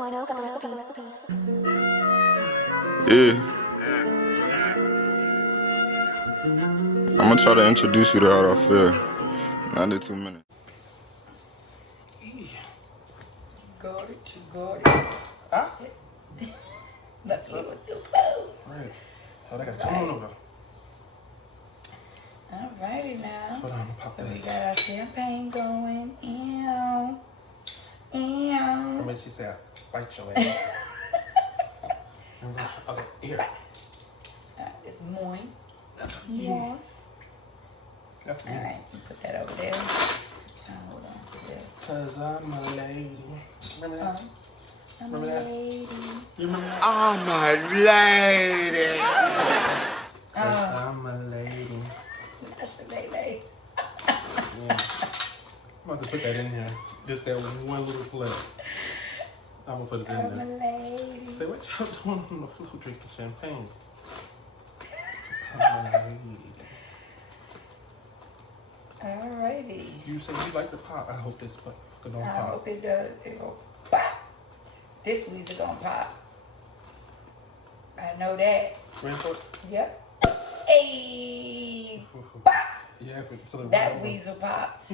so I know, got the recipe. Yeah. I'm gonna try to introduce you to how I feel. 92 minutes. Got it, you got it. Huh? Let's see what's too close. Right. Oh, they gotta come on over. Alrighty now. Hold on, I'm gonna pop So this. we got our champagne going. Ew. Ew. How much she said? Bite your ass. Okay, here. It's mine. That's Yes. That's me. Alright, put that over there. Now hold on to this. Cause I'm a lady. Remember that? I'm Remember a that? lady. You remember that? I'm a lady. Cause I'm a lady. That's a lady. Yeah. I'm about to put that in here. Just that one little flip. I'm gonna put it in I'm a there. lady. Say, what y'all doing on the floor drinking champagne? I'm a lady. Alrighty. You said you like the pop. I hope this fucking don't I pop. hope it does. It will pop. This weasel gonna pop. I know that. Ready for it? Yep. Hey. Pop. Yeah, so the That weasel popped.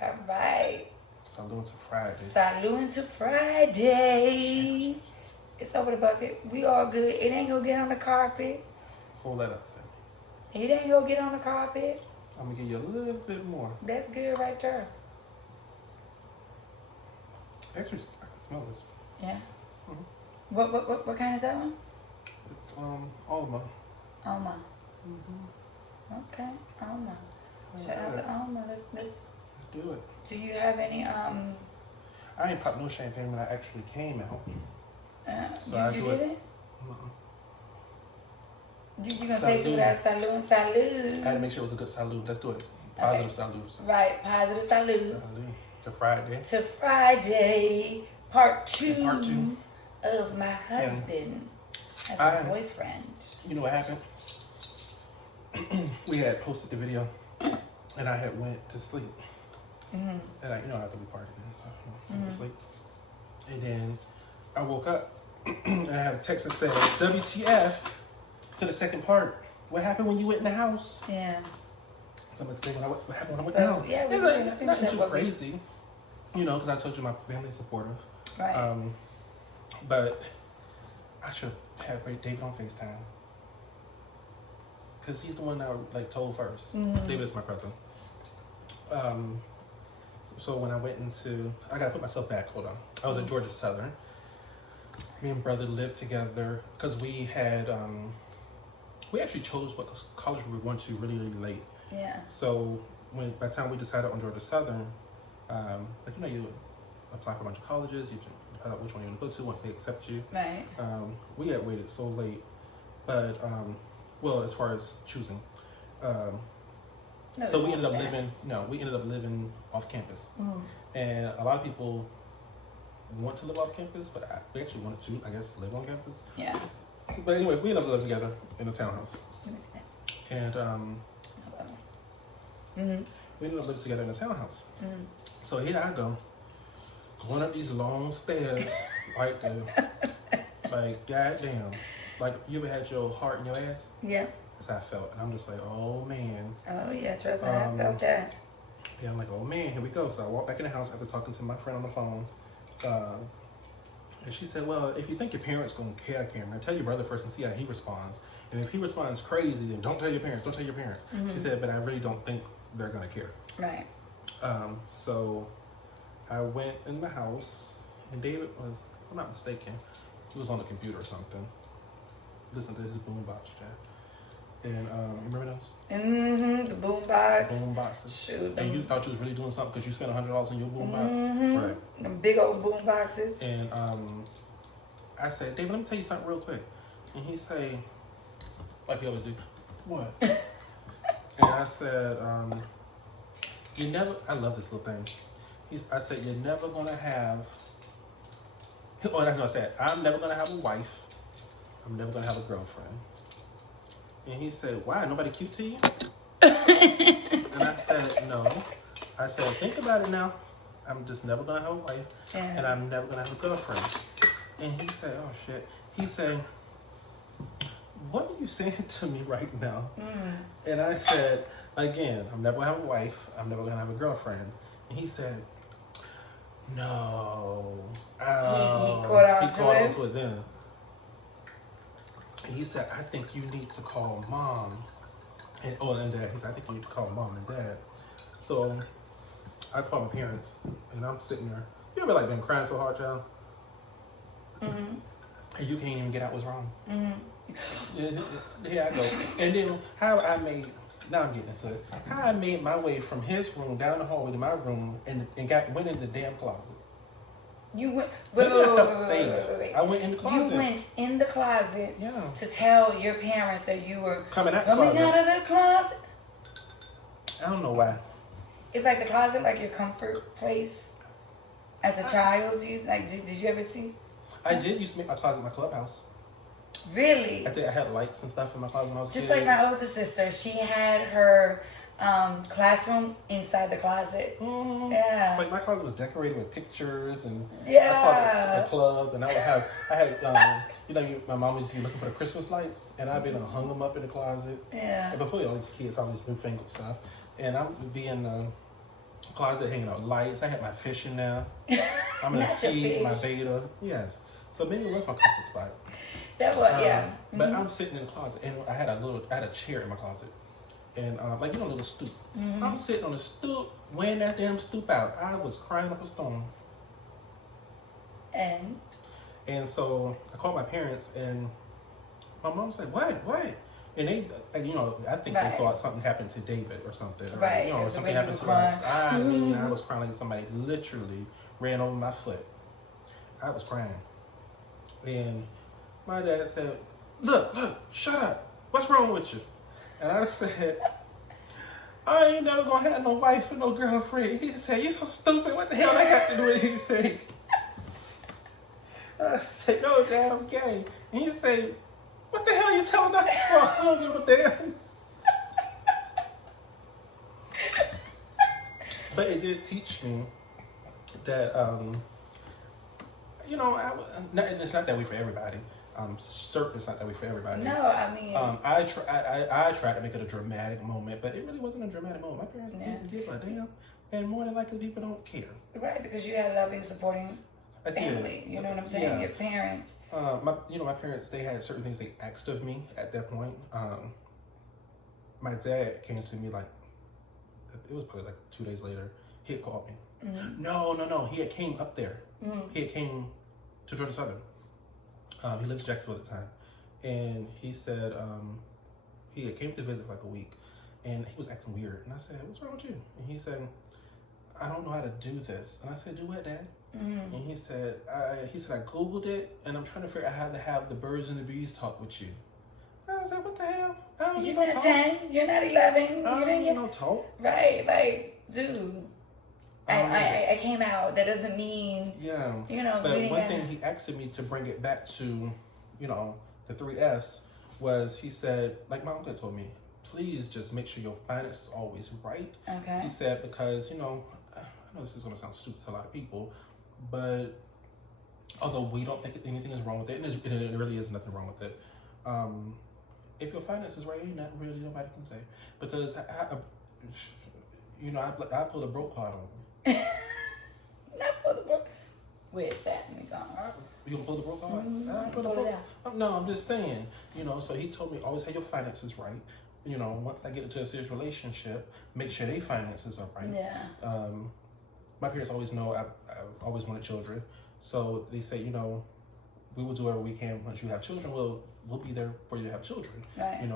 All right. Salute to Friday. Salute to Friday. It's over the bucket. We all good. It ain't gonna get on the carpet. Hold that up then. It ain't gonna get on the carpet. I'm gonna give you a little bit more. That's good right there. Actually, I can smell this. Yeah. Mhm. What kind is that one? It's Alma. Alma. Okay, Alma. Shout out to Alma. Let's Let's do it. do you have any I ain't popped no champagne when I actually came out. So I you do did it. it? Uh-uh. You gonna taste it without salute, I had to salute. make sure it was a good salute. Let's do it. Positive salutes. Right, positive salute. Salute to Friday. To Friday, part two, Part two. of my husband as I- a boyfriend. You know what happened? We had posted the video, and I had went to sleep. And after we partied, so I went to sleep. And then I woke up, and I had a text that said, "WTF?" to the second part. What happened when you went in the house? Yeah. So I'm thinking, what happened when I went in the house? Yeah, we It's were like, gonna finish nothing that too what we- crazy, because I told you my family's supportive. Right. But I should have David on FaceTime. Because he's the one that I told first. David is my brother. So when I went I gotta put myself back, hold on. I was at Georgia Southern. Me and brother lived together because we had, we actually chose what college we were going to really, really late. Yeah. So by the time we decided on Georgia Southern, you apply for a bunch of colleges, you can which one you want to go to once they accept you. Right. We had waited so late, but as far as choosing, so we ended up living off campus, and a lot of people want to live off campus, but we actually wanted to, I guess, live on campus. Yeah. But anyway, we ended up living together in a townhouse, Let me see that. and No we ended up living together in a townhouse. So here I go, going up these long stairs right there, like goddamn, like you ever had your heart in your ass? Yeah. That's how I felt, and I'm just like, oh man. Oh yeah, trust me, I felt that. Yeah, I'm like, oh man, here we go. So I walked back in the house after talking to my friend on the phone, and she said, well, if you think your parents gonna care, Cameron, tell your brother first and see how he responds. And if he responds crazy, then don't tell your parents. Don't tell your parents. She said, but I really don't think they're gonna care. Right. So I went in the house, and David was, if I'm not mistaken, he was on the computer or something. Listen to his boombox chat. And you remember those? The boom box. Boom boxes. Shoot. And you thought you was really doing something because you spent $100 on your boom box? Right. Them big old boom boxes. And I said, David, let me tell you something real quick. And he say, like he always do, what? And I said, I love this little thing. I said, you're never gonna have, oh, that's what I said, I'm never gonna have a wife. I'm never gonna have a girlfriend. And he said, why? Nobody cute to you? And I said, no. I said, think about it now. I'm just never gonna have a wife, and I'm never gonna have a girlfriend. And he said, oh shit. He said, what are you saying to me right now? And I said, again, I'm never gonna have a wife. I'm never gonna have a girlfriend. And he said, no. He caught on to it then. And he said, I think you need to call mom. And dad. He said, I think you need to call mom and dad. So I called my parents, and I'm sitting there. You ever like been crying so hard, child? And you can't even get out what's wrong. Here I go. And then now I'm getting into it. How I made my way from his room down the hallway to my room and went in the damn closet. You went. I felt safe. I went in the closet. You went in the closet Yeah. to tell your parents that you were coming out of the closet. I don't know why. It's like the closet, like your comfort place as a child. Did you ever see? I did used to make my closet my clubhouse. Really? I had lights and stuff in my closet when I was a Just kid. like my older sister, she had her classroom inside the closet. Yeah. Like my closet was decorated with pictures and Yeah. I called it a club, and I had my mom used to be looking for the Christmas lights, and I'd be hung them up in the closet. Yeah. And before all these kids, all these newfangled stuff, and I would be in the closet hanging out lights. I had my fish in there. I'm gonna feed my beta. Yes. So maybe it was my comfort spot. That was But I'm sitting in the closet, and I had a chair in my closet, and a little stoop. I'm sitting on the stoop, wearing that damn stoop out. I was crying up a storm. And so I called my parents, and my mom said, "What? And they, I think they thought something happened to David or something, or something happened to us. I mean, I was crying like somebody literally ran over my foot. I was crying. And my dad said, look, shut up. What's wrong with you? And I said, I ain't never gonna have no wife or no girlfriend. He said, you so stupid. What the hell I got to do with anything? I said, no, Dad, I'm gay. And he said, what the hell are you telling us for? I don't give a damn. But it did teach me that, it's not that way for everybody. Certain it's not that way for everybody. No, I mean, I tried to make it a dramatic moment, but it really wasn't a dramatic moment. My parents didn't give a damn, and more than likely, people don't care. Right, because you had a loving, supporting family. You know what I'm saying? Yeah. Your parents. My parents, they had certain things they asked of me at that point. My dad came to me it was probably 2 days later. He had called me. No. He had came up there. He had came to Georgia Southern. He lived in Jacksonville at the time. And he said he had came to visit for a week, and he was acting weird. And I said, what's wrong with you? And he said, I don't know how to do this. And I said, do what, Dad? And he said, I Googled it, and I'm trying to figure out how to have the birds and the bees talk with you. And I said, what the hell? You're not 10. You're not 11. I You didn't get no talk. Right, dude. I came out. That doesn't mean But one thing he asked me to bring it back to, the 3 F's was he said, like my uncle told me, please just make sure your finances is always right. Okay. He said because I know this is gonna sound stupid to a lot of people, but although we don't think anything is wrong with it, and it really is nothing wrong with it. If your finances is right, ain't not really nobody can say, because I pulled a broke card on me. Not for the broke. Where's that? Let me go. You gonna pull the broke card? No, I'm just saying. So he told me always have your finances right. Once I get into a serious relationship, make sure their finances are right. Yeah. My parents always know I always wanted children, so they say we will do whatever we can. Once you have children, we'll be there for you to have children. Right.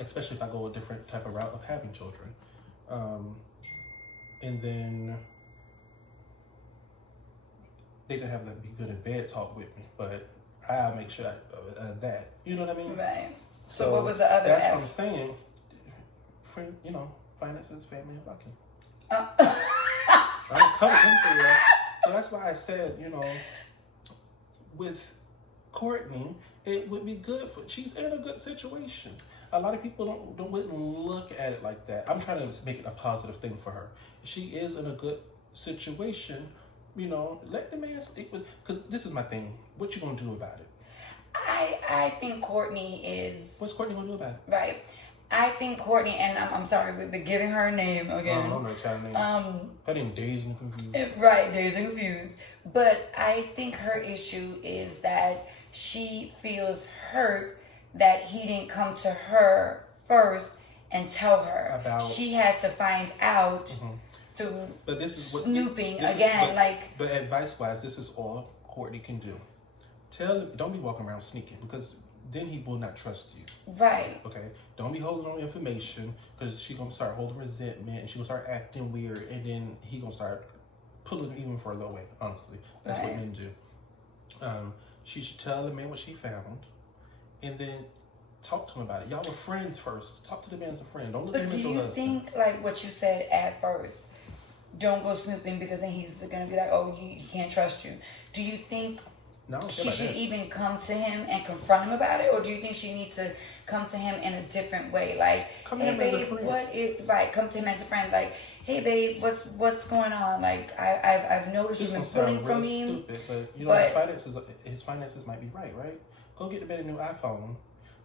Especially if I go a different type of route of having children. And then they didn't have to be good in bed talk with me, but I'll make sure that. You know what I mean? Right. So what was the other That's F? what I'm saying. Finances, family, and lucky. I covered them for you. So that's why I said, with Courtney, it would be good she's in a good situation. A lot of people wouldn't look at it like that. I'm trying to make it a positive thing for her. She is in a good situation, you know, let the man stick with. Because this is my thing. What you gonna do about it? I think Courtney is. What's Courtney gonna do about it? Right. I think Courtney, and I'm sorry, we've been giving her a name again. I don't know child name. Her name Dazed and Confused. Right, Dazed and Confused. But I think her issue is that she feels hurt that he didn't come to her first and tell her. She had to find out through but this is what, snooping this again. Is, but advice-wise, this is all Courtney can do. Don't be walking around sneaking, because then he will not trust you. Right. Okay? Don't be holding on information, because she's going to start holding resentment, and she's going to start acting weird, and then he going to start pulling even further away, honestly. That's what men do. She should tell the man what she found, and then talk to him about it. Y'all were friends first. Talk to the man as a friend. Don't look at him as your husband. Do you think, like what you said at first, don't go snooping, because then he's going to be like, oh, he can't trust you. Do you think she should even come to him and confront him about it, or do you think she needs to come to him in a different way? Like, come hey babe, come to him as a friend. Like, hey babe, what's going on? Like, I've noticed you've been pulling from me. Stupid, but you know, his finances might be right. Go get the man a new iPhone,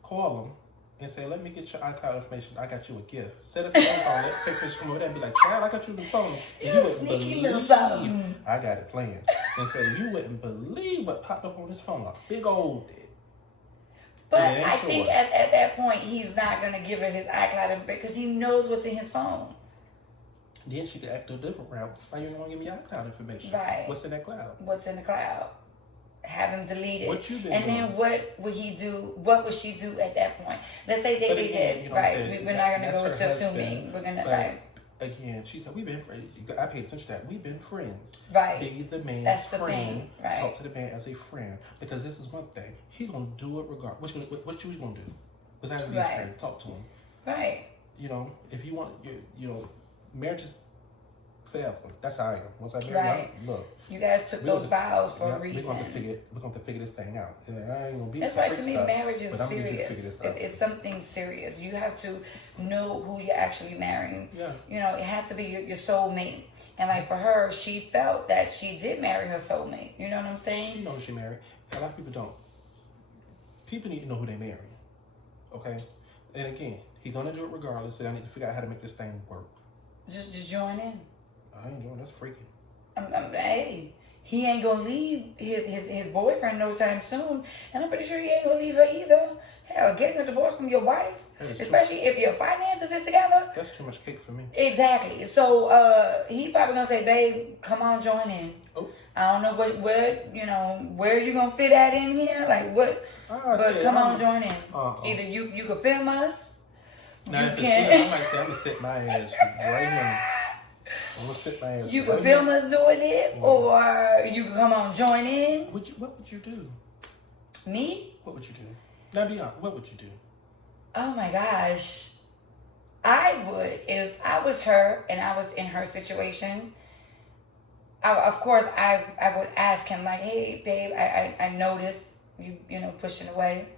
call him, and say, let me get your iCloud information. I got you a gift. Set up your phone. Let text message come over there and be like, child, I got you the phone. And you wouldn't believe I got it planned. And say, you wouldn't believe what popped up on this phone. A big old dick. But I think at that point, he's not going to give her his iCloud because he knows what's in his phone. Then she could act a different route. Why you don't want to give me iCloud information? Right. What's in that cloud? What's in the cloud? Have him delete it. What you been and doing? Then what would he do? What would she do at that point? Let's say they did. You know, right. We're not going to go into assuming. We're going to, right. Again, she said, we've been friends. I paid attention to that. We've been friends. Right. Be the man's That's the friend. thing. Right. Talk to the man as a friend. Because this is one thing. He going to do it regardless. What you going to do? Besides be his friend. Talk to him. Right. You know, if you want, you know, marriage is forever. That's how I am. Once I marry you, look. You guys took those vows for a reason. We're going to figure this thing out. I ain't gonna be That's right. To me, marriage is serious. It's something serious. You have to know who you're actually marrying. Yeah. You know, it has to be your soulmate. And like for her, she felt that she did marry her soulmate. You know what I'm saying? She knows she married. A lot of people don't. People need to know who they marry. Okay? And again, he's going to do it regardless. So I need to figure out how to make this thing work. Just join in. I ain't doing that's freaky. Hey, he ain't gonna leave his boyfriend no time soon, and I'm pretty sure he ain't gonna leave her either. Hell, getting a divorce from your wife, especially if your finances is together. That's too much cake for me. Exactly. So he probably gonna say, "Babe, come on, join in." Oh. I don't know where you gonna fit that in here, like what? But come on, join in. Either you can film us. Now, you if can. It's good, I might say I'm gonna sit my ass right here. I'm gonna sit my ass. You can film us doing it, or you can come on, join in. What would you do? Me? What would you do? Now be honest. What would you do? Oh my gosh. I would, if I was her and I was in her situation, of course I would ask him like, hey babe, I noticed you know pushing away.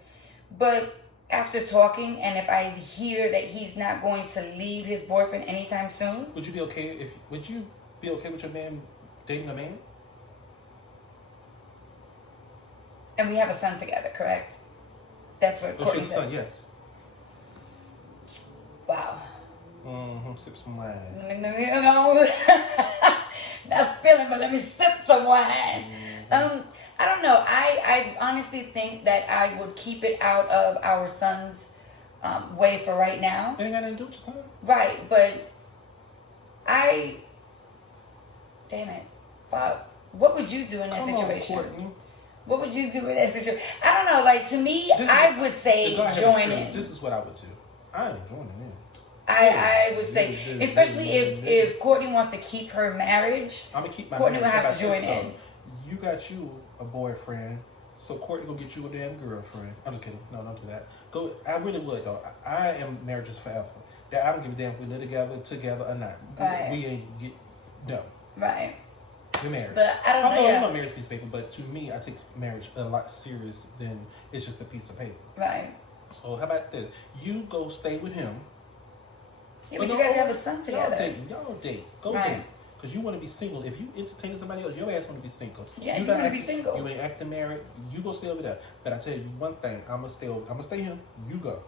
But after talking, and if I hear that he's not going to leave his boyfriend anytime soon, would you be okay with your man dating a man? And we have a son together, correct? That's what Courtney said. Son, yes. Wow. Sip some wine. Not spilling, but let me sip some wine. I don't know. I honestly think that I would keep it out of our son's way for right now. It ain't got nothing to do with your son. Right, but damn it, fuck. What would you do in that situation? Courtney. What would you do in that situation? I don't know. Like to me, I would say join in. This is what I would do. I ain't joining in. I would say, especially if Courtney wants to keep her marriage, I'm gonna keep my Courtney would marriage. have to join in. You got you a boyfriend, so Courtney gonna get you a damn girlfriend. I'm just kidding. No, don't do that. I really would though. I am marriages forever. That I don't give a damn if we live together or not. Right. We ain't get no. Right. We're married. But I don't know. Although you know marriage is a piece of paper, but to me, I take marriage a lot serious than it's just a piece of paper. Right. So how about this? You go stay with him. Yeah, but you gotta have a son together. Y'all date. Go right. date. Because you want to be single. If you entertain somebody else, your ass want to be single. Yeah, you want to be single. You ain't acting married. You go stay over there. But I tell you one thing. I'm gonna stay here. You go.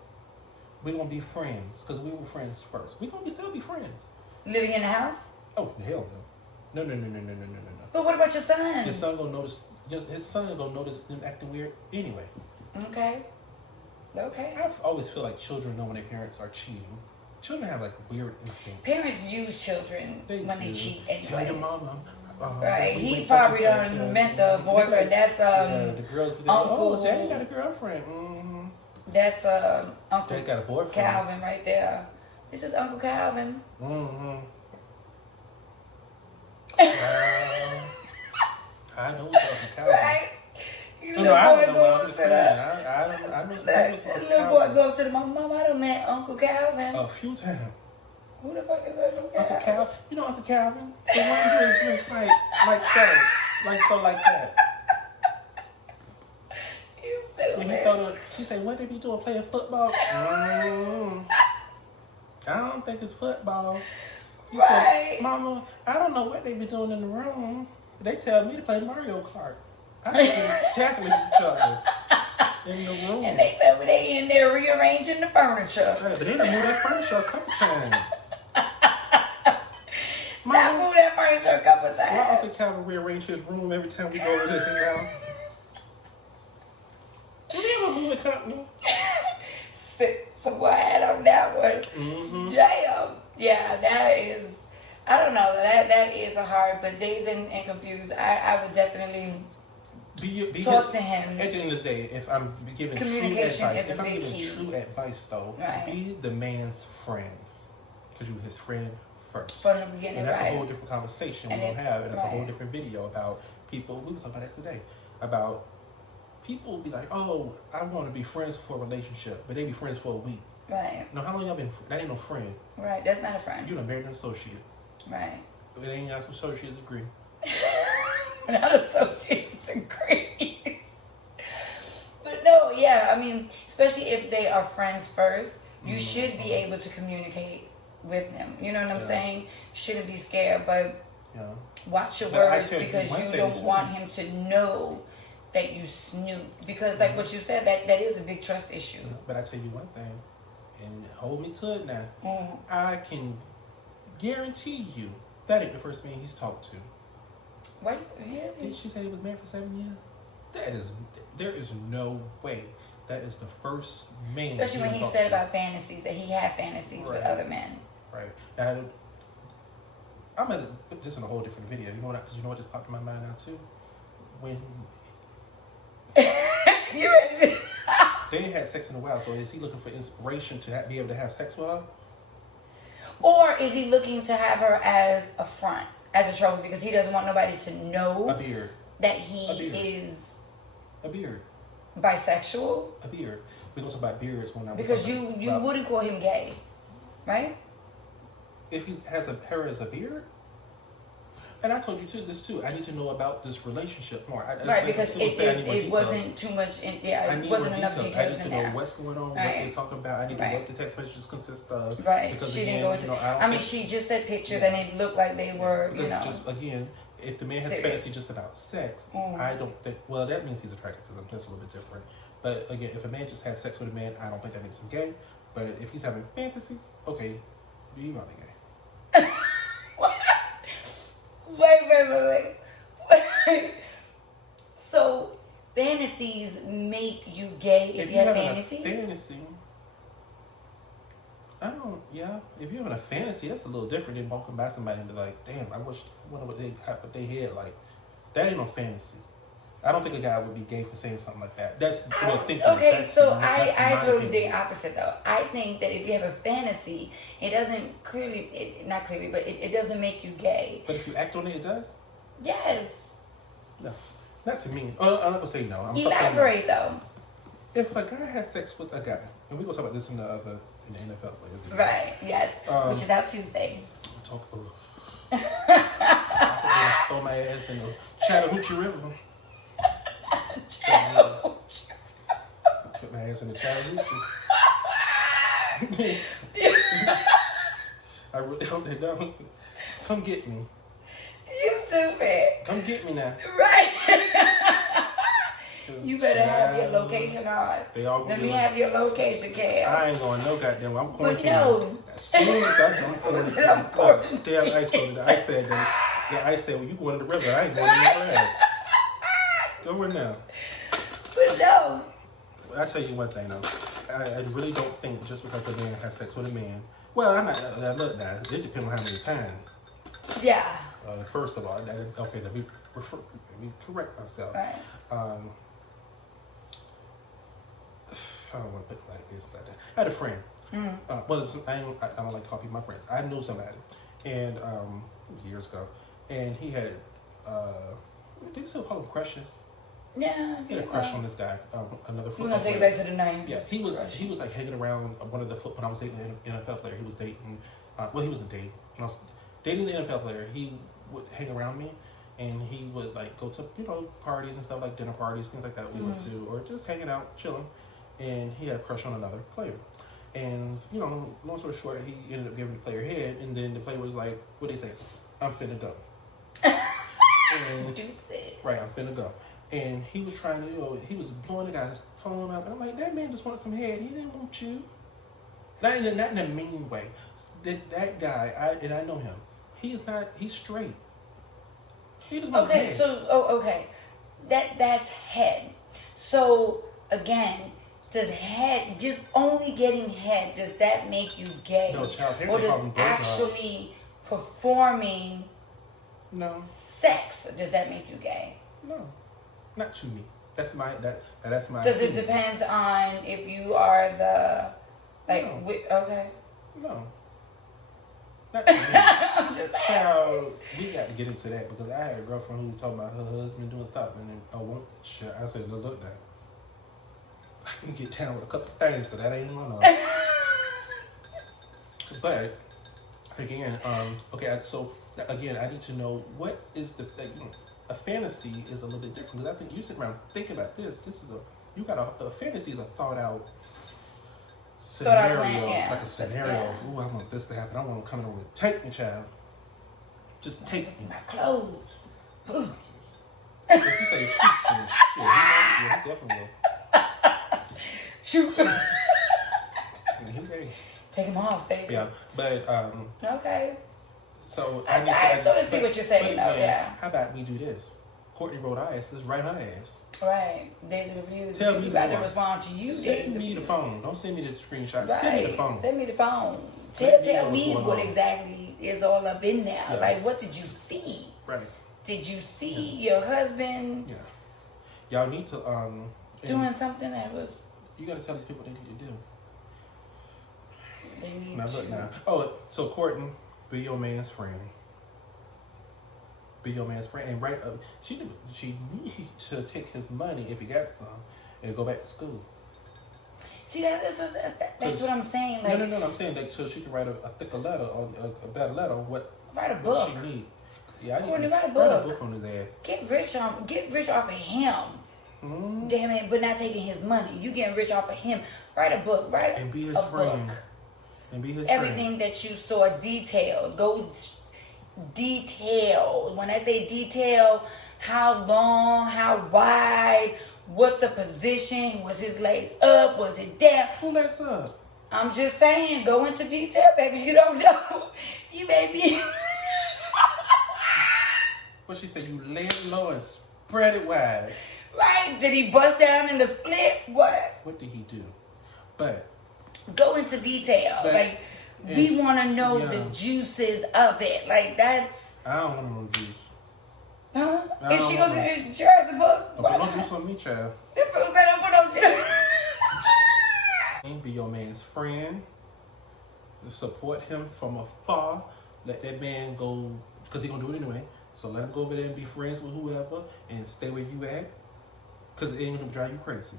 We gonna be friends because we were friends first. We gonna still be friends. Living in the house? Oh hell no. No. But what about your son? His son gonna notice. His son gonna notice them acting weird anyway. Okay. I always feel like children know when their parents are cheating. Children have like weird instincts. Parents use children when they cheat anyway. Tell your mama. Right. He probably done met the boyfriend. That's the girls be saying, Uncle. Oh, Daddy got a girlfriend. Mm-hmm. That's Uncle Daddy got a boyfriend. Calvin right there. This is Uncle Calvin. Mm-hmm. I know it's Uncle Calvin. Right. No, I don't know what I'm just saying. I Little boy go up to the mama. I done met Uncle Calvin. A few times. Who the fuck is Uncle Calvin? Uncle Calvin. You know Uncle Calvin? The one who is just like so. Like that. You stupid. When he thought she said, what they be doing, playing football? I don't think it's football. He said, Mama, I don't know what they be doing in the room. They tell me to play Mario Kart. I be tackling each other in the room. And they tell me they in there rearranging the furniture. But they done moved that furniture a couple times. Not move that furniture a couple times. Why Uncle Calvin rearrange his room every time we go over to hang out? We have a moving company. Sit some hat on that one. Mm-hmm. Damn. Yeah, that is. I don't know. That is a hard. But Dazed and Confused, I would definitely be talk to him. At the end of the day, if I'm giving Communication true advice, is a if I'm big giving key. true advice though, Right. be the man's friend because you're his friend first. From the beginning, and that's right. a whole different conversation And we'll have, and that's a whole right. different video about people. We were talking about that today. About people be like, oh, I want to be friends for a relationship, but they be friends for a week. Right. No, how long y'all been? That ain't no friend. Right. That's not a friend. You done married an associate. Right. It ain't got some associates agree. Not associates agrees. But no, yeah, I mean, especially if they are friends first, you should be able to communicate with them. You know what I'm saying? Shouldn't be scared, but watch your words because you don't want him to know that you snoop. Because like what you said, that is a big trust issue. But I tell you one thing, and hold me to it now. I can guarantee you that ain't the first man he's talked to. What? Yeah. She said he was married for 7 years. There is no way that is the first man. Especially when he said about fantasies, that he had fantasies with other men. Right. Now, I'm gonna put this in a whole different video. You know what? Because you know what just popped in my mind now too. When You ready? they ain't had sex in a while, so is he looking for inspiration to be able to have sex with her? Or is he looking to have her as a front, as a trophy, because he doesn't want nobody to know A beard. that he is A beard. bisexual? A beard. We're gonna talk about beards when I'm Because you wouldn't call him gay, right? If he has her as a beard. And I told you this too. I need to know about this relationship more. Right, because it wasn't too much. It wasn't enough details I need to in know there. what's going on, what Right. they're talking about. I need to know what the text messages consist of. Right. Because She again, didn't go into. I mean, she just said pictures and it looked like they were, just again, if the man has serious. fantasy just about sex, I don't think. Well, that means he's attracted to them. That's a little bit different. But again, if a man just has sex with a man, I don't think that makes him gay. But if he's having fantasies, okay, you might be gay. Wait. So, fantasies make you gay if you have fantasies? Fantasy. I don't, if you're having a fantasy, that's a little different than walking by somebody and be like, damn, I wonder what they had like. That ain't no fantasy. I don't think a guy would be gay for saying something like that. That's thinking. Okay, so I totally think opposite though. I think that if you have a fantasy, it doesn't not clearly, but it doesn't make you gay. But if you act on it, it does? Yes. No. Not to me. I'm not going to say no. I'm Elaborate though. If a guy has sex with a guy, and we're going to talk about this in the NFL later. Right, yes. Which is out Tuesday. Throw my ass in the Chattahoochee River. Put my ass in the Chattahoochee. I really hope they don't. Come get me. stupid. Come get me now. Right. You better have your location on. Let me have your location, Cam. I ain't going no goddamn. I'm quarantining. No. As soon as I don't I'm quarantining. Damn ice told me. The ice said that. The ice said, well, you going to the river. I ain't going to your ass. Go where now? But no. I tell you one thing though. I really don't think just because a man has sex with a man. Well, I'm not. Look, now it depends on how many times. Yeah. First of all, okay. Let me correct myself. Right. I don't want to put it like this. Like that. I had a friend. Well, I don't like to call people my friends. I knew somebody, and years ago, and he had. They still call them crushes. Yeah. He had a crush on this guy. Another football. We're gonna take it back to the name. Yeah, he was like hanging around one of the when I was dating an NFL player. He was dating. Well, he wasn't dating. When I was dating an NFL player, he would hang around me, and he would like go to parties and stuff, like dinner parties, things like that. We went to, or just hanging out, chilling. And he had a crush on another player. And, long story short, he ended up giving the player head, and then the player was like, what they say? I'm finna go. And, right, I'm finna go. And he was trying to, he was blowing the guy's phone up. And I'm like, that man just wanted some head. He didn't want you. Not in a mean way. That guy, I know him. He's straight. He just wants head. Okay. That's head. So, again, does head, just only getting head, does that make you gay? No, child, or does actually performing sex, does that make you gay? No, not to me. That's my Does opinion. it depend on if you are the, okay. No. Not to me. I'm just Child, we got to get into that because I had a girlfriend who was talking about her husband doing stuff, and then I said, look that. I can get down with a couple of things, but that ain't going on. But again, so again, I need to know what is a fantasy is a little bit different because I think you sit around thinking about this. A fantasy is a thought out scenario, like a scenario. Yeah. Ooh, I want this to happen. I want to come in over and take me, child. Just take me. My clothes. If you say shoot, then shit, he definitely will. Shoot. Take him off, baby. Yeah, but okay. So I sort of see what you're saying, though. Yeah. How about we do this? Courtney wrote our ass. Let's write her ass. Right. Days of reviews. Tell me. You got to respond to you. Send me the phone. Don't send me the screenshot. Right. Send me the phone. Send me the phone. Tell me what exactly is all up in there. Yeah. Like, what did you see? Right. Did you see your husband? Yeah. Y'all need to doing something that was. You gotta tell these people what they need to do. They need now, to. Look now. Oh, so Courtney, be your man's friend. Be your man's friend, and she needs to take his money if he got some, and go back to school. See, that's what I'm saying. Like, no. I'm saying that so she can write a thicker letter or a better letter. Write a book. What she need. Yeah, write a book. Write a book on his ass. Get rich off of him. Mm-hmm. Damn it, but not taking his money. You getting rich off of him. Write a book. And be his friend. Book. And be his Everything friend. that you saw detailed. Go detailed. When I say detail, how long, how wide, what the position, was his legs up, was it down? Who legs up? I'm just saying, go into detail, baby. You don't know. You baby. What she said, you lay it low and spread it wide. Right. Did he bust down in the split? What did he do? But go into detail. Like, we want to know the juices of it. Like, that's. I don't want no juice. Huh? If she goes to she writes a book, don't put no juice on me, child. If people say don't put no juice. Be your man's friend. Support him from afar. Let that man go, because he's going to do it anyway. So let him go over there and be friends with whoever and stay where you at. Because it ain't going to drive you crazy.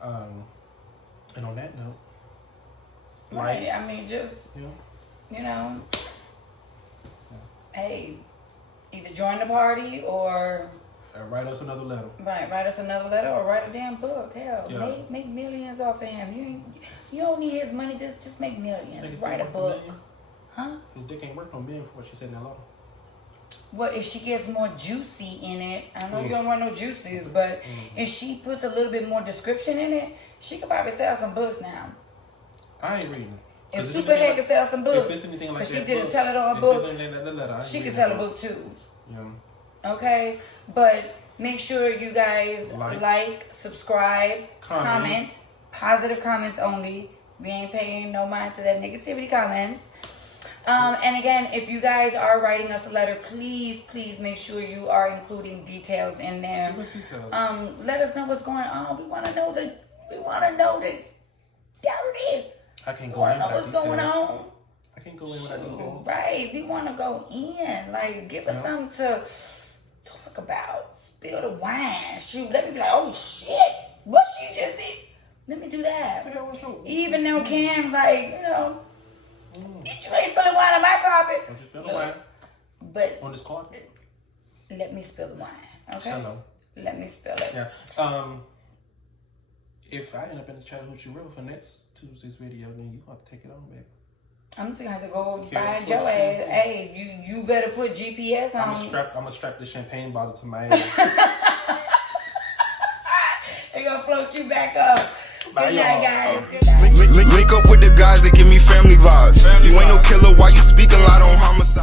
And on that note. Right. I mean, just, hey, either join the party or write us another letter. Right, write us another letter or write a damn book. Hell, make millions off of him. You don't need his money. Just make millions. Write a book. Huh? His dick ain't worth no million for what she said in that law. Well, if she gets more juicy in it, I know you don't want no juices, but if she puts a little bit more description in it, she could probably sell some books now. I ain't reading it. If Superhead could sell some books, if it's anything like because she that didn't book, tell it on her if book, it's anything like that letter, she could tell a book too. Yeah. Okay? But make sure you guys like subscribe, comment. Positive comments only. We ain't paying no mind to that negativity comments. And again, if you guys are writing us a letter, please make sure you are including details in there. Give us details. Let us know what's going on. We want to know the dirty. I can't go in. What's going on? I can't go in without details. Right. We want to go in. Like, give us something to talk about. Spill the wine. Shoot. Let me be like, oh shit, what she just did. Let me do that. Even though Cam, like, you know, you ain't spilling wine on my carpet. Don't you spill the wine? But on this carpet. Let me spill the wine, okay? Hello. Let me spill it. Yeah. If I end up in the Chattahoochee River for next Tuesday's video, then you have to take it on, baby. I'm just gonna have to go find your ass. Hey, you better put GPS on. I'm gonna strap the champagne bottle to my ass. They're gonna float you back up. Bye, Good night, guys. Good Link up with the guys that give me family vibes. You ain't no killer, why you speaking loud on homicide?